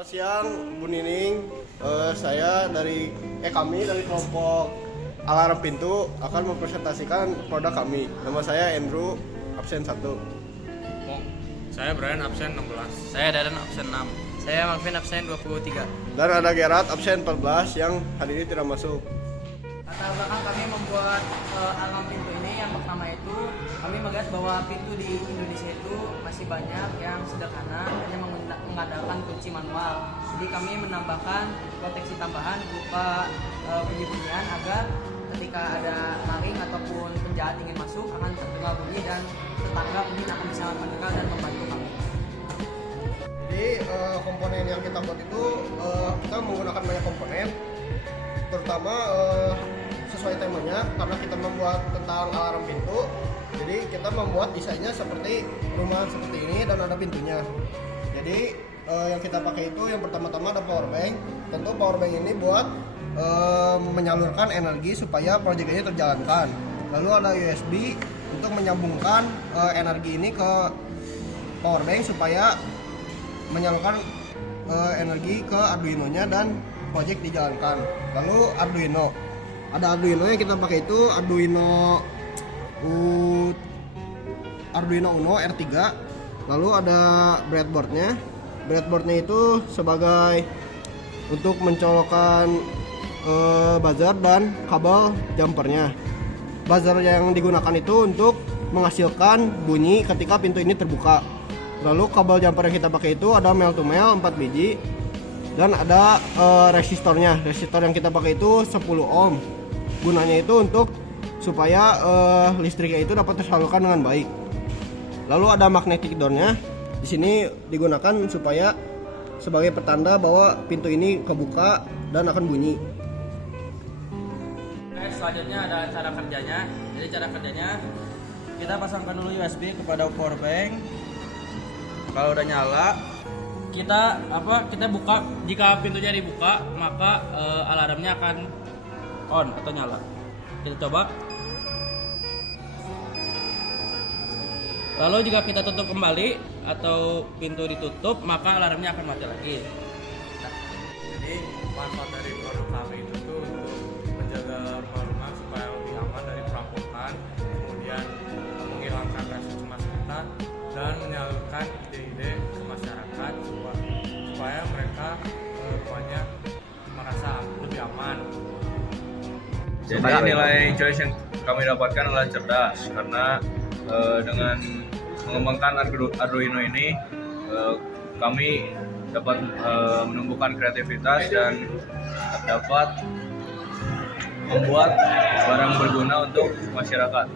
Selamat siang, Bu Nining. Kami dari kelompok Alarm Pintu akan mempresentasikan produk kami. Nama saya Andrew, absen 1. Saya Brian, absen 16. Saya Dadan, absen 6. Saya Malvin, absen 23. Dan ada Gerard, absen 14 yang hari ini tidak masuk. Latar belakang kami membuat alarm pintu ini, yang pertama itu kami melihat bahwa pintu di Indonesia itu masih banyak yang sederhana, hanya mengandalkan kunci manual. Jadi kami menambahkan proteksi tambahan berupa bunyi-bunyian agar ketika ada maling ataupun penjahat ingin masuk akan terdengar bunyi dan tetangga mungkin akan bisa mendengar dan membantu kami. Jadi komponen yang kita buat itu kita menggunakan banyak komponen, terutama sesuai temanya karena kita membuat tentang alarm pintu. Jadi kita membuat desainnya seperti rumah seperti ini dan ada pintunya. Jadi yang kita pakai itu yang pertama-tama ada power bank. Tentu power bank ini buat menyalurkan energi supaya proyek ini terjalankan. Lalu ada USB untuk menyambungkan energi ini ke power bank supaya menyalurkan energi ke Arduino-nya dan proyek dijalankan. Lalu Arduino, ada Arduino yang kita pakai itu Arduino Uno R3. Lalu ada breadboardnya. Breadboardnya itu sebagai untuk mencolokkan buzzer dan kabel jumpernya. Buzzer yang digunakan itu untuk menghasilkan bunyi ketika pintu ini terbuka. Lalu kabel jumper yang kita pakai itu ada male to male 4 biji. Dan ada resistornya. Resistor yang kita pakai itu 10 ohm. Gunanya itu untuk supaya listriknya itu dapat tersalurkan dengan baik. Lalu ada magnetic door-nya. Di sini digunakan supaya sebagai pertanda bahwa pintu ini kebuka dan akan bunyi. Oke, selanjutnya ada cara kerjanya. Jadi cara kerjanya kita pasangkan dulu USB kepada power bank. Kalau udah nyala, kita buka. Jika pintunya dibuka, maka alarmnya akan on atau nyala. Kita coba. Lalu jika kita tutup kembali atau pintu ditutup, maka alarmnya akan mati lagi. Jadi manfaat dari produk kami itu tuh untuk menjaga rumah-rumah supaya lebih aman dari perampokan, kemudian menghilangkan rasa cemas kita dan menyalurkan ide-ide ke masyarakat supaya mereka rumahnya merasa lebih aman. Jadi nilai choice yang kami dapatkan adalah cerdas karena dengan mengembangkan Arduino ini kami dapat menumbuhkan kreativitas dan dapat membuat barang berguna untuk masyarakat.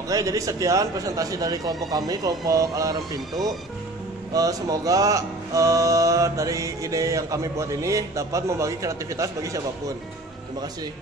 Oke, jadi sekian presentasi dari kelompok kami, kelompok Alarm Pintu. Semoga dari ide yang kami buat ini dapat membagi kreativitas bagi siapapun. Terima kasih.